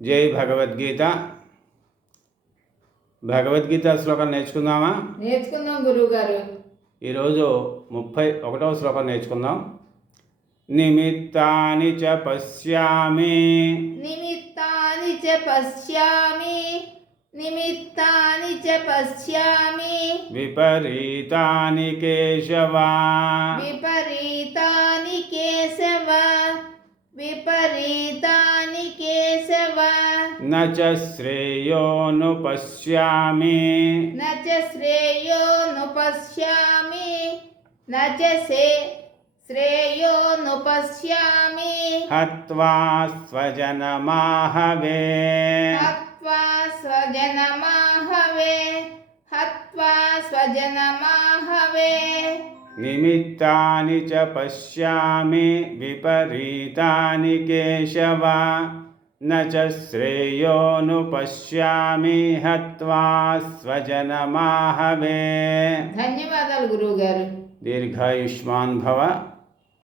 జై భగవద్గీత. భగవద్గీత శ్లోకం నేర్చుకుందామా? నేర్చుకుందాం గురువు గారు. ఈరోజు 31వ శ్లోకం నేర్చుకుందాం. నిమిత్తాని చ పశ్యామి నిమిత్తాని చ పశ్యామి నిమిత్తాని చ పశ్యామి విపరీతాని కేశవ విపరీతాని కేశవ విపరీతాని కేశవ న చ శ్రేయోను పశ్యామి న చ శ్రేయోను పశ్యామి న చ శ్రేయోను పశ్యామి హత్వా స్వజనమాహవే హత్వా స్వజనమాహవే హత్వా స్వజనమాహవే నిమిత్తాని చ పశ్యామి విపరీతాని కేశవ న చ శ్రేయోను పశ్యామి హత్వా స్వజనమాహవే. ధన్యవాదాలు గురువు గారు. దీర్ఘాయుష్మాన్ భవ.